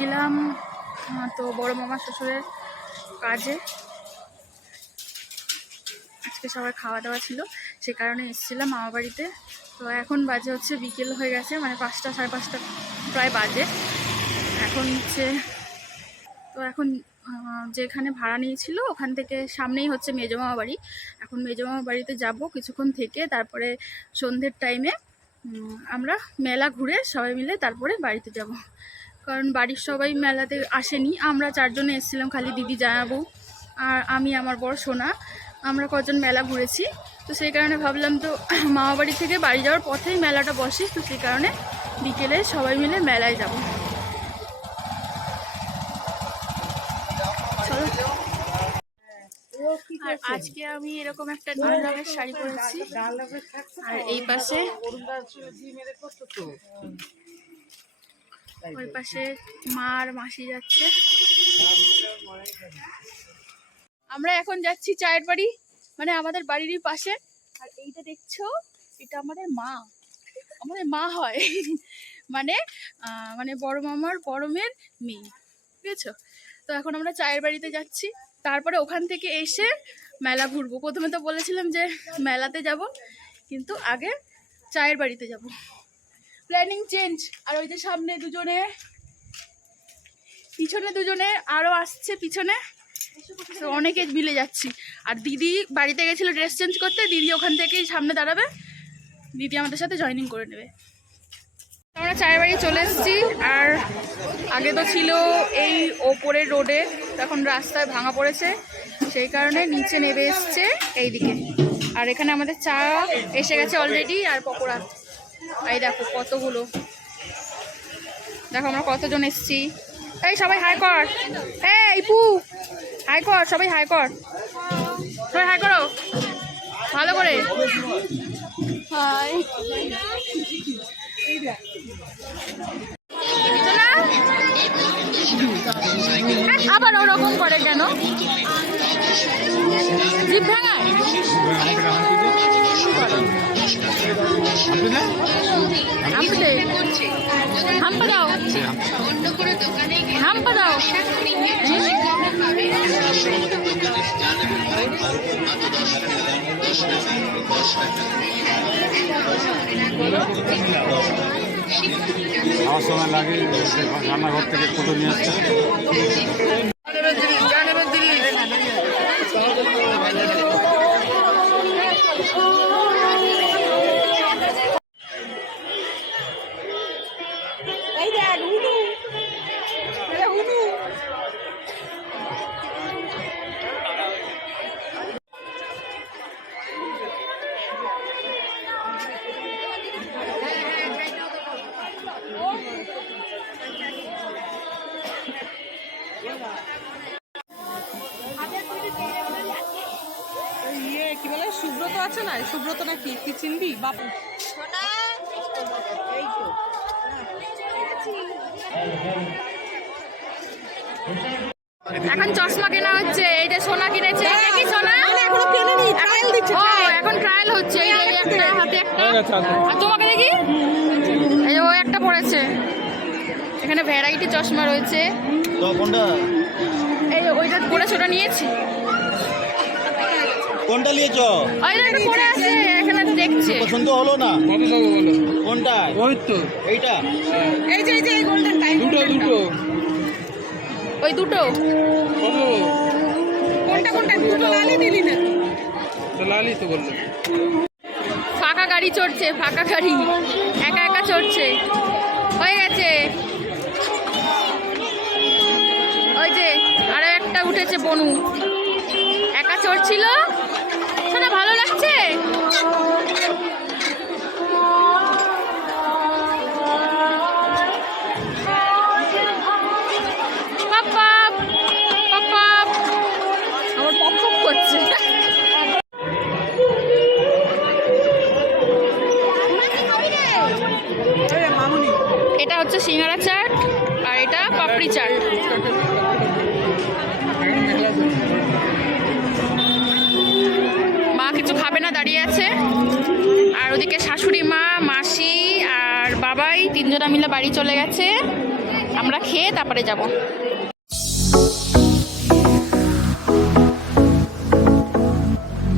এসেছিলাম তো বড় মামা শ্বশুরের কাজে, আজকে সবার খাওয়া দাওয়া ছিল, সে কারণে এসেছিলাম মামা বাড়িতে। তো এখন বাজে হচ্ছে বিকেল হয়ে গেছে, মানে 5টা সাড়ে 5টা প্রায় বাজে এখন হচ্ছে। তো এখন যেখানে ভাড়া নিয়েছিল ওখান থেকে সামনেই হচ্ছে মেজো মামা বাড়ি। এখন মেজো মামা বাড়িতে যাব কিছুক্ষণ থেকে, তারপরে সন্ধ্যের টাইমে আমরা মেলা ঘুরে সবাই মিলে তারপরে বাড়িতে যাব। কারণ বাড়ির সবাই মেলাতে আসেনি, আমরা 4 জনে এসেছিলাম, খালি দিদি জানাবো আর আমি, আমার বড় সোনা, আমরা কজন মেলা ঘুরেছি। তো সেই কারণে ভাবলাম তো মামা বাড়ি থেকে বাড়ি যাওয়ার পথেই মেলাটা বসে, তো সেই কারণে বিকেলে সবাই মিলে মেলায় যাব। আর আজকে আমি এরকম একটা নীল রঙের শাড়ি পরেছি, আর এই পাশে ওই পাশে মা আর মাসি যাচ্ছে। আমরা এখন যাচ্ছি চায়ের বাড়ি, মানে আমাদের বাড়িরই পাশে। আর এইটা দেখছো, এটা আমাদের মা হয়, মানে মানে বড় মামার বড় মেয়ের মেয়ে, বুঝেছো? তো এখন আমরা চায়ের বাড়িতে যাচ্ছি, তারপরে ওখান থেকে এসে মেলা ঘুরবো। প্রথমে তো বলেছিলাম যে মেলাতে যাব, কিন্তু আগে চায়ের বাড়িতে যাব। Planning change. আর ওই যে সামনে দুজনে, পিছনে দুজনে আরও আসছে পিছনে, তো অনেকে মিলে যাচ্ছি। আর দিদি বাড়িতে গেছিল ড্রেস চেঞ্জ করতে, দিদি ওখান থেকেই সামনে দাঁড়াবে, দিদি আমাদের সাথে জয়েনিং করে নেবে। আমরা চায়ের বাড়ি চলে এসেছি। আর আগে তো ছিল এই ওপরের রোডে, এখন রাস্তায় ভাঙা পড়েছে, সেই কারণে নিচে নেমে এসছে এইদিকে। আর এখানে আমাদের চা এসে গেছে অলরেডি, আর পকোড়া। এই দেখো কতগুলো, দেখো আমরা কতজন এসছি। এই সবাই হাই কর, এই পু হাই কর, সবাই হাই কর, সবাই হাই করো ভালো করে, হাই। আবার ওরকম করে কেন, জিভ ভাঙায়? হাম্পা দাও, হাম্পা দাও। আমার সময় লাগে রান্নাঘর থেকে ফটো নিয়ে আসছে। কি বলে সুব্রত আছে না, সুব্রত না কি চিনবি বাপু? এখন চশমা কেনা হচ্ছে, এই যে সোনা কিনেছে, কি সোনা এখনো কেনেনি, ট্রায়াল দিচ্ছে। ও এখন ট্রায়াল হচ্ছে, এই যে একটা হাতে একটা, আর তোমাকে দেখি এই যে ও একটা পড়েছে। এখানে ভ্যারাইটি চশমা রয়েছে, এই ওইটা পড়েছে, ওটা নিয়েছি। কোনটা নিয়েছো? ওইটা পড়ে আছে, এখানে দেখছে। পছন্দ হলো না? কোনটা? ওই তো এইটা। এই যে এই গোল্ডেন টাইম, দুটো ওই দুটো কোনটা দুটো লালি দিলি না? লালি তো বললো। ফাঁকা গাড়ি চড়ছে, ফাঁকা গাড়ি একা একা চড়ছে, হয়ে গেছে। ওই যে আরো একটা উঠেছে বনু, একা চড়ছিল, শোনা ভালো লাগছে। আমার পপ পপ করছে। এটা হচ্ছে সিঙ্গারা চাট, আর এটা পাপড়ি চাট। মা কিছু খাবে না, দাঁড়িয়ে আছে। আর ওদিকে শাশুড়ি মা, মাসি আর বাবাই 3জনা মিলে বাড়ি চলে গেছে। আমরা খেয়ে তারপরে যাব।